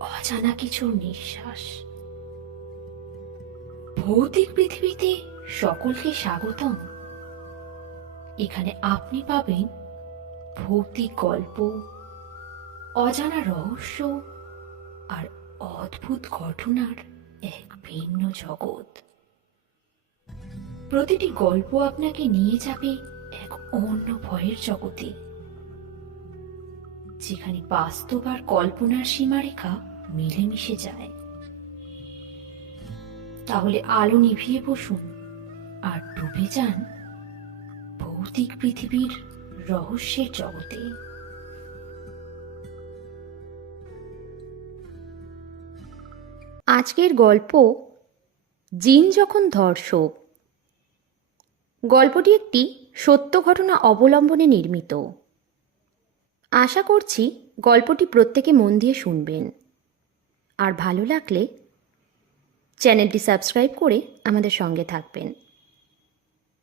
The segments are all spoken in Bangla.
অজানা কিছু নিঃশ্বাস। ভৌতিক পৃথিবীতে সকলকে স্বাগতম। এখানে আপনি পাবেন ভৌতিক গল্প, অজানা রহস্য আর অদ্ভুত ঘটনার এক ভিন্ন জগৎ। প্রতিটি গল্প আপনাকে নিয়ে যাবে এক অন্য ভয়ের জগতে। যেখানে বাস্তব আর কল্পনার সীমারেখা মিলেমিশে যায়। তাহলে আলো নিভিয়ে বসুন আর ডুবে যান ভৌতিক পৃথিবীর রহস্যের জগতে। আজকের গল্প, জিন যখন ধর্ষক। গল্পটি একটি সত্য ঘটনা অবলম্বনে নির্মিত। আশা করছি গল্পটি প্রত্যেকে মন দিয়ে শুনবেন। আর ভালো লাগলে চ্যানেলটি সাবস্ক্রাইব করে আমাদের সঙ্গে থাকবেন।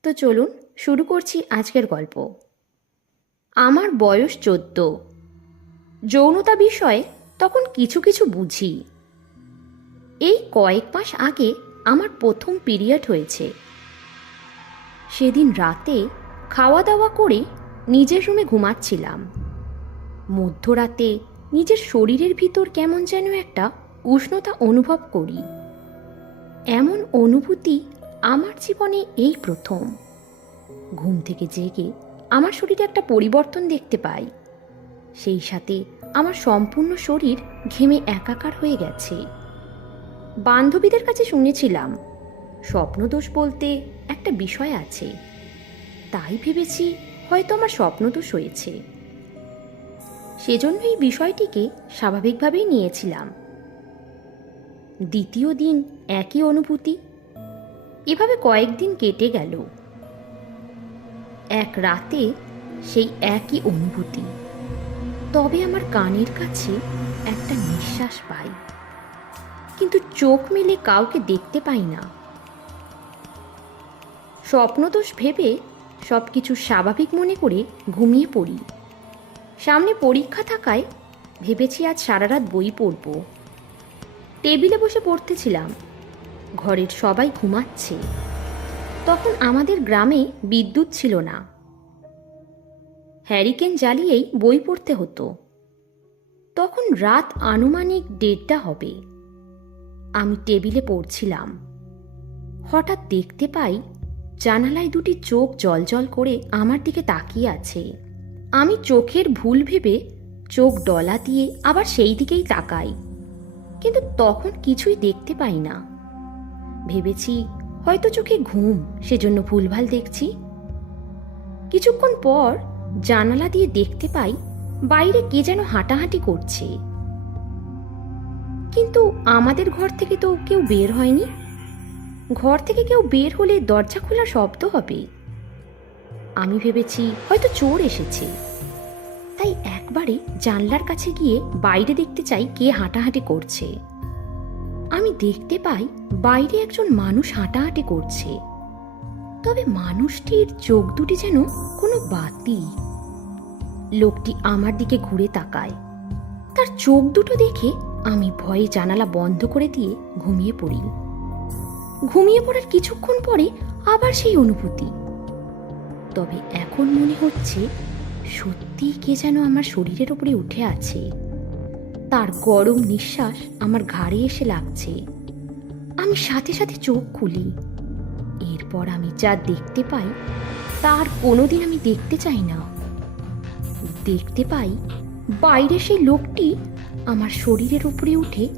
তো চলুন শুরু করছি আজকের গল্প। আমার বয়স চোদ্দ। যৌনতা বিষয়ে তখন কিছু কিছু বুঝি। এই কয়েক মাস আগে আমার প্রথম পিরিয়ড হয়েছে। সেদিন রাতে খাওয়া দাওয়া করে নিজের রুমে ঘুমাচ্ছিলাম। মধ্যরাতে নিজের শরীরের ভিতর কেমন যেন একটা উষ্ণতা অনুভব করি। এমন অনুভূতি আমার জীবনে এই প্রথম। ঘুম থেকে জেগে আমার শরীরে একটা পরিবর্তন দেখতে পাই। সেই সাথে আমার সম্পূর্ণ শরীর ঘেমে একাকার হয়ে গেছে। বান্ধবীদের কাছে শুনেছিলাম, স্বপ্নদোষ বলতে একটা বিষয় আছে। তাই ভেবেছি হয়তো আমার স্বপ্নদোষ হয়েছে। সেজন্য এই বিষয়টিকে স্বাভাবিকভাবেই নিয়েছিলাম। দ্বিতীয় দিন একই অনুভূতি। এভাবে কয়েকদিন কেটে গেল। এক রাতে সেই একই অনুভূতি। তবে আমার কানের কাছে একটা নিঃশ্বাস পাই। কিন্তু চোখ মেলে কাউকে দেখতে পাই না। স্বপ্নদোষ ভেবে সব কিছু স্বাভাবিক মনে করে ঘুমিয়ে পড়ি। সামনে পরীক্ষা থাকায় ভেবেছি আজ সারা রাত বই পড়ব। টেবিলে বসে পড়তেছিলাম। ঘরের সবাই ঘুমাচ্ছে। তখন আমাদের গ্রামে বিদ্যুৎ ছিল না। হ্যারিকেন জ্বালিয়েই বই পড়তে হতো। তখন রাত আনুমানিক দেড়টা হবে। আমি টেবিলে পড়ছিলাম। হঠাৎ দেখতে পাই জানালায় দুটি চোখ জলজল করে আমার দিকে তাকিয়ে আছে। আমি চোখের ভুল ভেবে চোখ ডলা দিয়ে আবার সেই দিকেই তাকাই। কিন্তু তখন কিছুই দেখতে পাই না। ভেবেছি, হয়তো চোখে ঘুম, সেজন্য ভুলভাল দেখছি। কিছুক্ষণ পর জানালা দিয়ে দেখতে পাই, বাইরে কে যেন হাঁটাহাঁটি করছে। কিন্তু আমাদের ঘর থেকে তো কেউ বের হয়নি। ঘর থেকে কেউ বের হলে দরজা খোলা শব্দ হবে। আমি ভেবেছি, হয়তো চোর এসেছে। তাই একবারে জানলার কাছে গিয়ে বাইরে দেখতে চাই কে হাঁটাহাঁটি করছে। আমি দেখতে পাই বাইরে একজন মানুষ হাঁটাহাঁটি করছে। তবে মানুষটির চোখ দুটি যেন কোনো বাতি। লোকটি আমার দিকে ঘুরে তাকায়। তার চোখ দুটো দেখে আমি ভয়ে জানালা বন্ধ করে দিয়ে ঘুমিয়ে পড়ি। ঘুমিয়ে পড়ার কিছুক্ষণ পরে আবার সেই অনুভূতি। তবে এখন মনে হচ্ছে সত্যি কে যেন আমার শরীরের উপরে উঠে আছে। তার গরম নিঃশ্বাস আমার ঘাড়ে এসে লাগছে। আমি সাথে সাথে চোখ খুলি। এরপর আমি যা দেখতে পাই, তার কোনোদিন আমি দেখতে চাই না। দেখতে পাই, বাইরে সেই লোকটি আমার শরীরের উপরে উঠে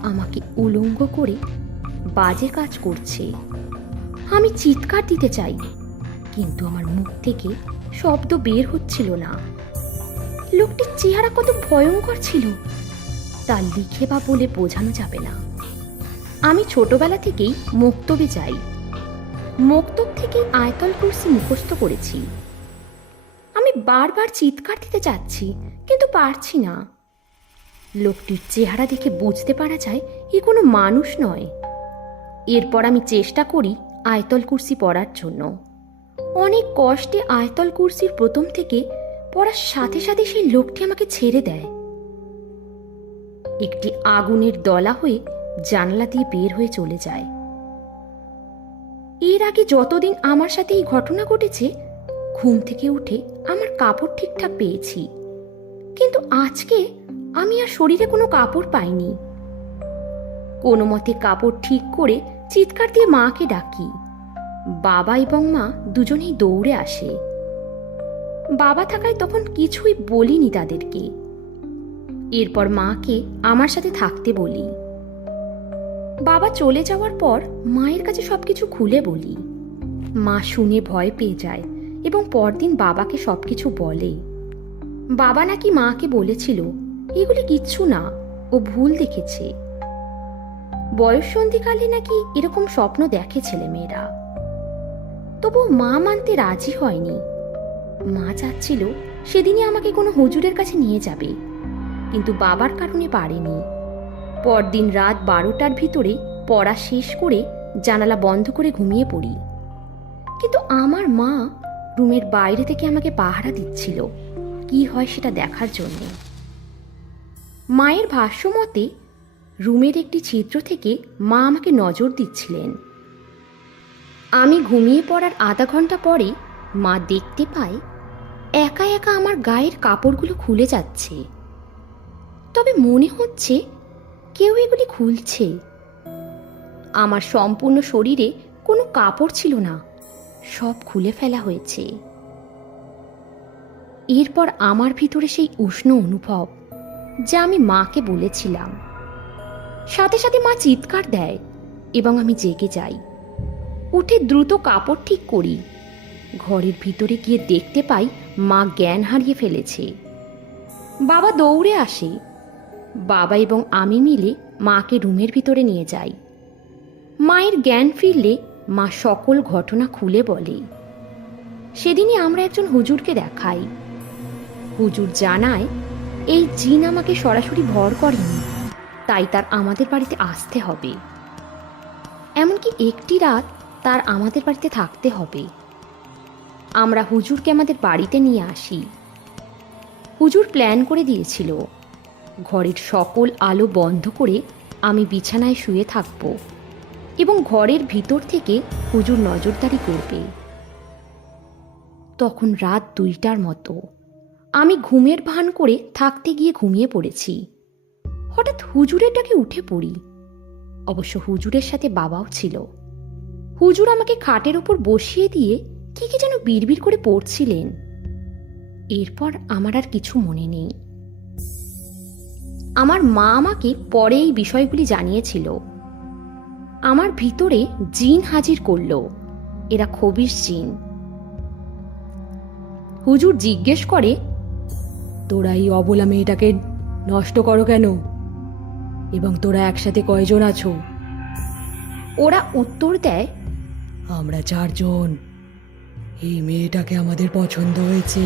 আমাকে উলঙ্গ করে বাজে কাজ করছে। আমি চিৎকার দিতে চাই। কিন্তু আমার মুখ থেকে শব্দ বের হচ্ছিল না। লোকটির চেহারা কত ভয়ঙ্কর ছিল, তা লিখে বা বলে বোঝানো যাবে না। আমি ছোটবেলা থেকেই মক্তবে যাই। মক্তব থেকে আয়তল কুর্সি মুখস্থ করেছি। আমি বারবার চিৎকার দিতে চাচ্ছি, কিন্তু পারছি না। লোকটির চেহারা দেখে বুঝতে পারা যায় এ কোনো মানুষ নয়। এরপর আমি চেষ্টা করি আয়তল কুর্সি পড়ার জন্য। অনেক কষ্টে আয়তল কুর্সির প্রথম থেকে পড়ার সাথে সাথে সেই লোকটি আমাকে ছেড়ে দেয়। একটি আগুনের দলা হয়ে জানলা দিয়ে বের হয়ে চলে যায়। এর আগে যতদিন আমার সাথে এই ঘটনা ঘটেছে, ঘুম থেকে উঠে আমার কাপড় ঠিকঠাক পেয়েছি। কিন্তু আজকে আমি আর শরীরে কোনো কাপড় পাইনি। কোনো মতে কাপড় ঠিক করে চিৎকার দিয়ে মাকে ডাকি। বাবা এবং মা দুজনেই দৌড়ে আসে। বাবা থাকায় তখন কিছুই বলিনি তাদেরকে। এরপর মাকে আমার সাথে থাকতে বলি। বাবা চলে যাওয়ার পর মায়ের কাছে সবকিছু খুলে বলি। মা শুনে ভয় পেয়ে যায় এবং পরদিন বাবাকে সবকিছু বলে। বাবা নাকি মাকে বলেছিল, এগুলি কিচ্ছু না, ও ভুল দেখেছে। বয়ঃসন্ধিকালে নাকি এরকম স্বপ্ন দেখে ছেলেমেয়েরা। তবু মা মানতে রাজি হয়নি। মা চাচ্ছিল সেদিনই আমাকে কোনো হুজুরের কাছে নিয়ে যাবে, কিন্তু বাবার কারণে পারেনি। পরদিন রাত বারোটার ভিতরে পড়া শেষ করে জানালা বন্ধ করে ঘুমিয়ে পড়ি। কিন্তু আমার মা রুমের বাইরে থেকে আমাকে পাহারা দিচ্ছিল, কি হয় সেটা দেখার জন্য। মায়ের ভাষ্য মতে, রুমের একটি ছিদ্র থেকে মা আমাকে নজর দিচ্ছিলেন। আমি ঘুমিয়ে পড়ার আধা ঘণ্টা পরে মা দেখতে পায় একা একা আমার গায়ের কাপড়গুলো খুলে যাচ্ছে। তবে মনে হচ্ছে কেউ এগুলি খুলছে। আমার সম্পূর্ণ শরীরে কোনো কাপড় ছিল না, সব খুলে ফেলা হয়েছে। এরপর আমার ভিতরে সেই উষ্ণ অনুভব যা আমি মাকে বলেছিলাম। সাথে সাথে মা চিৎকার দেয় এবং আমি জেগে যাই। উঠে দ্রুত কাপড় ঠিক করি। ঘরের ভিতরে গিয়ে দেখতে পাই মা জ্ঞান হারিয়ে ফেলেছে। বাবা দৌড়ে আসে। বাবা এবং আমি মিলে মাকে রুমের ভিতরে নিয়ে যাই। মায়ের জ্ঞান ফিরলে মা সকল ঘটনা খুলে বলে। সেদিনই আমরা একজন হুজুরকে দেখাই। হুজুর জানায়, এই জিন আমাকে সরাসরি ভর করেনি, তাই তার আমাদের বাড়িতে আসতে হবে। এমনকি একটি রাত তার আমাদের বাড়িতে থাকতে হবে। আমরা হুজুরকে আমাদের বাড়িতে নিয়ে আসি। হুজুর প্ল্যান করে দিয়েছিল, ঘরের সকল আলো বন্ধ করে আমি বিছানায় শুয়ে থাকব এবং ঘরের ভিতর থেকে হুজুর নজরদারি করবে। তখন রাত দুইটার মতো আমি ঘুমের ভান করে থাকতে গিয়ে ঘুমিয়ে পড়েছি। হঠাৎ হুজুরের ডাকে উঠে পড়ি। অবশ্য হুজুরের সাথে বাবাও ছিল। হুজুর আমাকে খাটের ওপর বসিয়ে দিয়ে কি কি যেন বিড়বিড় করে পড়ছিলেন। এরপর আমার আর কিছু মনে নেই। আমার মা আমাকে পরে এই বিষয়গুলি জানিয়েছিল। আমার ভিতরে জিন হাজির করল। এরা খবিস জিন। হুজুর জিজ্ঞেস করে, তোরা এই অবলা মেয়েটাকে নষ্ট করো কেন? এবং তোরা একসাথে কয়জন আছো? ওরা উত্তর দেয় আমরা চারজন। এই মেয়েটাকে আমাদের পছন্দ হয়েছে।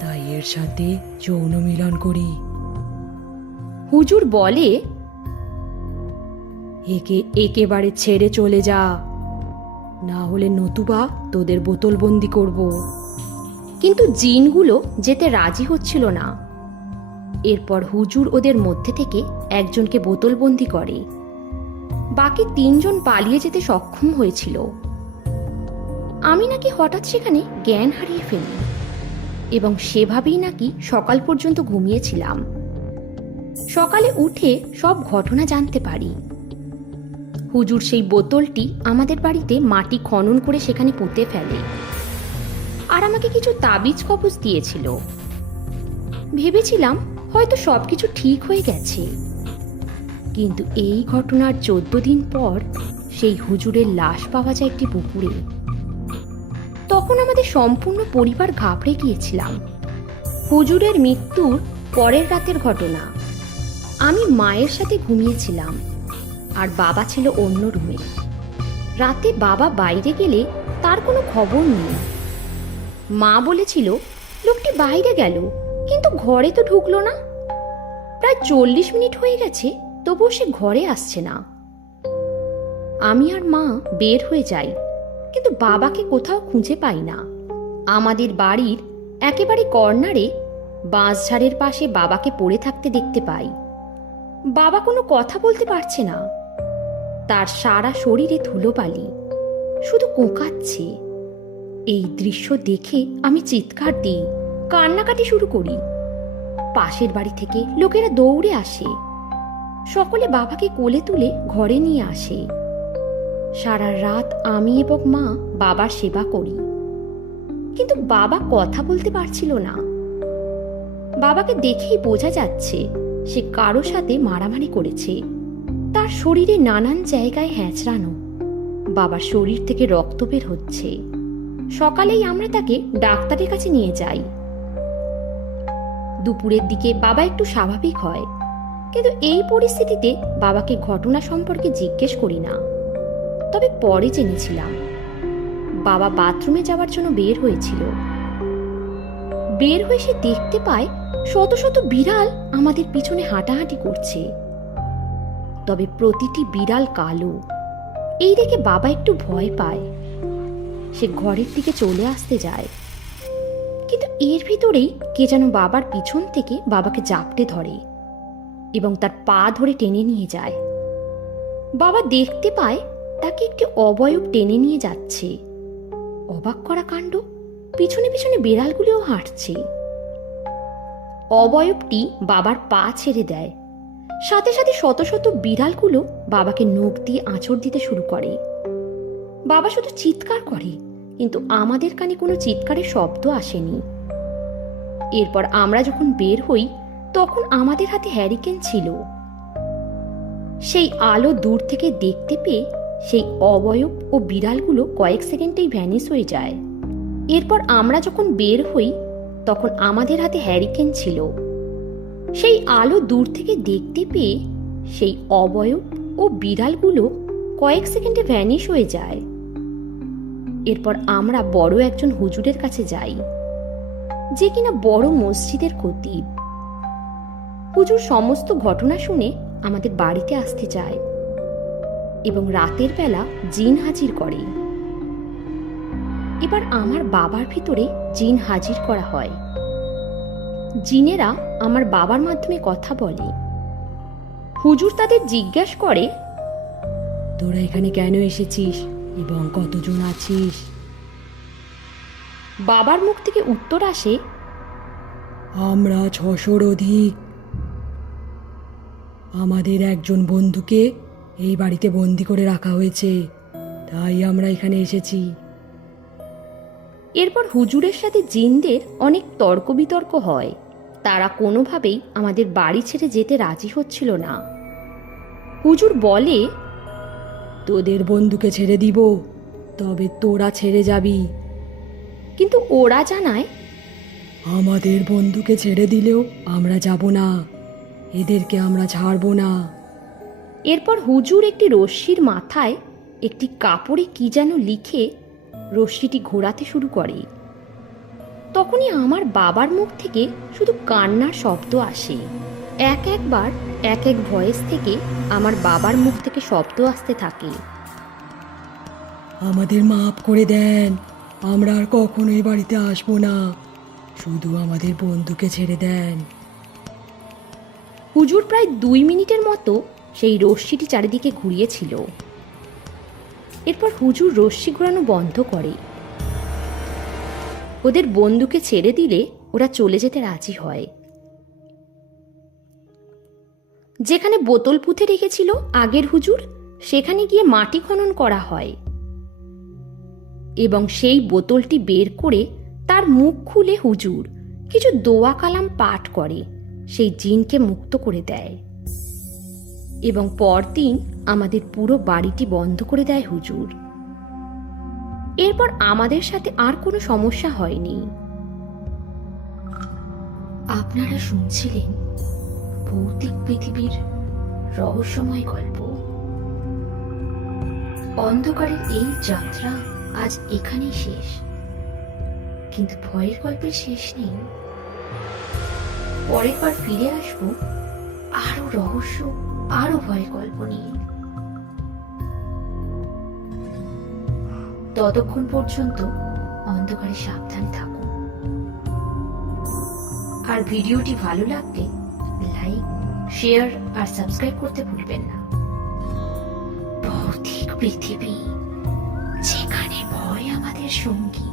তাই এর সাথে যৌন মিলন করি। হুজুর বলে, একে একেবারে ছেড়ে চলে যা। না হলে নতুবা তোদের বোতলবন্দি করব। কিন্তু জিনগুলো যেতে রাজি হচ্ছিল না। এরপর হুজুর ওদের মধ্যে থেকে একজনকে বোতলবন্দি করে। বাকি তিনজন পালিয়ে যেতে সক্ষম হয়েছিল। আমি নাকি হঠাৎ সেখানে জ্ঞান হারিয়ে ফেলি এবং সেভাবেই নাকি সকাল পর্যন্ত ঘুমিয়েছিলাম। সকালে উঠে সব ঘটনা জানতে পারি। হুজুর সেই বোতলটি আমাদের বাড়িতে মাটি খনন করে সেখানে পুঁতে ফেলে আর আমাকে কিছু তাবিজ কবজ দিয়েছিল। ভেবেছিলাম হয়তো সবকিছু ঠিক হয়ে গেছে। কিন্তু এই ঘটনার চোদ্দ দিন পর সেই হুজুরের লাশ পাওয়া যায় একটি পুকুরে। তখন আমাদের সম্পূর্ণ পরিবার ঘাবড়ে গিয়েছিলাম। হুজুরের মৃত্যুর পরের রাতের ঘটনা। আমি মায়ের সাথে ঘুমিয়েছিলাম, আর বাবা ছিল অন্য রুমে। রাতে বাবা বাইরে গেলে তার কোনো খবর নেই। মা বলেছিল, লোকটি বাইরে গেল, কিন্তু ঘরে তো ঢুকলো না। প্রায় চল্লিশ মিনিট হয়ে গেছে তবুও সে ঘরে আসছে না। আমি আর মা বের হয়ে যাই, কিন্তু বাবাকে কোথাও খুঁজে পাই না। আমাদের বাড়ির একেবারে কর্নারে বাঁশঝাড়ের পাশে বাবাকে পড়ে থাকতে দেখতে পাই। বাবা কোনো কথা বলতে পারছে না। তার সারা শরীরে ধুলোবালি, শুধু কোঁকাচ্ছে। এই দৃশ্য দেখে আমি চিৎকার দিই, কান্নাকাটি শুরু করি। পাশের বাড়ি থেকে লোকেরা দৌড়ে আসে। সকলে বাবাকে কোলে তুলে ঘরে নিয়ে আসে। সারা রাত আমি এবং মা বাবার সেবা করি। কিন্তু বাবা কথা বলতে পারছিল না। বাবাকে দেখেই বোঝা যাচ্ছে, সে কারও সাথে মারামারি করেছে। তার শরীরে নানান জায়গায় হ্যাঁচড়ানো। বাবার শরীর থেকে রক্ত বের হচ্ছে। সকালেই আমরা তাকে ডাক্তারের কাছে নিয়ে যাই। দুপুরের দিকে বাবা একটু স্বাভাবিক হয়। কিন্তু এই পরিস্থিতিতে বাবাকে ঘটনা সম্পর্কে জিজ্ঞেস করি না। তবে পরে জেনেছিলাম। বাবা বাথরুমে যাওয়ার জন্য বের হয়েছিল। বের হয়ে সে দেখতে পায় শত শত বিড়াল আমাদের পিছনে হাঁটাহাঁটি করছে। তবে প্রতিটি বিড়াল কালো। এই দেখে বাবা একটু ভয় পায়। সে ঘরের দিকে চলে আসতে যায়। কিন্তু এর ভিতরেই কে যেন বাবার পিছন থেকে বাবাকে জাপটে ধরে। এবং তার পা ধরে টেনে নিয়ে যায়। বাবা দেখতে পায় তাকে একটি অবয়ব টেনে নিয়ে যাচ্ছে। অবাক করা কাণ্ড, পিছনে পিছনে বিড়ালগুলিও হাঁটছে। অবয়বটি বাবার পা ছেড়ে দেয়। সাথে সাথে শত শত বিড়ালগুলো বাবাকে নখ দিয়ে আঁচড় দিতে শুরু করে। বাবা শুধু চিৎকার করে, কিন্তু আমাদের কানে কোনো চিৎকারের শব্দ আসেনি। এরপর আমরা যখন বের হই তখন আমাদের হাতে হ্যারিকেন ছিল। সেই আলো দূর থেকে দেখতে পেয়ে সেই অবয়ব ও বিড়ালগুলো কয়েক সেকেন্ডেই ভ্যানিস হয়ে যায়। এরপর আমরা যখন বের হই, তখন আমাদের হাতে হ্যারিকেন ছিল। সেই আলো দূর থেকে দেখতে পেয়ে সেই অবয়ব ও বিড়ালগুলো কয়েক সেকেন্ডে ভ্যানিশ হয়ে যায়। এরপর আমরা বড় একজন হুজুরের কাছে যাই, যে কিনা বড় মসজিদের খতিব। হুজুর সমস্ত ঘটনা শুনে আমাদের বাড়িতে আসতে চায় এবং রাতের বেলা জিন হাজির করে। এবার আমার বাবার ভিতরে জিন হাজির করা হয়। জিনেরা আমার বাবার মাধ্যমে কথা বলে। হুজুর তাদের জিজ্ঞেস করে তোরা এখানে কেন এসেছিস এবং কতজন আছিস? বাবার মুখ থেকে উত্তর আসে আমরা ছশোর অধিক আমাদের একজন বন্ধুকে এই বাড়িতে বন্দি করে রাখা হয়েছে। তাই আমরা এখানে এসেছি। এরপর হুজুরের সাথে জিনদের অনেক তর্ক বিতর্ক হয়। তারা কোনোভাবেই আমাদের বাড়ি ছেড়ে যেতে রাজি হচ্ছিল না। হুজুর বলে তোদের বন্ধুকে ছেড়ে দিব তবে তোরা ছেড়ে যাবি। কিন্তু ওরা জানায় আমাদের বন্ধুকে ছেড়ে দিলেও আমরা যাব না। এদেরকে আমরা ছাড়বো না। এরপর হুজুর একটি রশ্মির মাথায় একটি কাপড়ে কি যেন লিখে রশ্মিটি ঘোরাতে শুরু করে। তখনই আমার বাবার মুখ থেকে শুধু কান্নার শব্দ আসে। এক একবার এক এক ভয়েস থেকে আমার বাবার মুখ থেকে শব্দ আসতে থাকে। আমাদের মাফ করে দেন আমরা আর কখনো এই বাড়িতে আসব না। শুধু আমাদের বন্ধুকে ছেড়ে দেন। হুজুর প্রায় দুই মিনিটের মতো সেই রশ্মিটি চারিদিকে ঘুরিয়েছিল। এরপর হুজুর রশ্মি ঘোরানো বন্ধ করে। ওদের বন্ধুকে ছেড়ে দিলে ওরা চলে যেতে রাজি হয়। যেখানে বোতল পুঁতে রেখেছিল আগের হুজুর, সেখানে গিয়ে মাটি খনন করা হয়। এবং সেই বোতলটি বের করে তার মুখ খুলে হুজুর কিছু দোয়া কালাম পাঠ করে। সেই জিনকে মুক্ত করে দেয়। এবং পরদিন আমাদের পুরো বাড়িটি বন্ধ করে দেয় হুজুর। এরপর আমাদের সাথে আর কোনো সমস্যা হয়নি। আপনারা শুনছিলেন ভৌতিক পৃথিবীর রহস্যময় গল্প। অন্ধকারের এই যাত্রা আজ এখানেই শেষ। কিন্তু ভয়ের গল্পের শেষ নেই। পরের বার ফিরে আসব, আরও রহস্য, আরও ভয় গল্প নিয়ে। ততক্ষণ পর্যন্ত অন্ধকারে সাবধান থাকুন আর ভিডিওটি ভালো লাগলে লাইক, শেয়ার আর সাবস্ক্রাইব করতে ভুলবেন না। ভৌতিক পৃথিবী, যেখানে ভয় আমাদের সঙ্গী।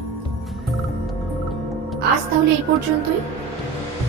আজ তাহলে এই পর্যন্তই।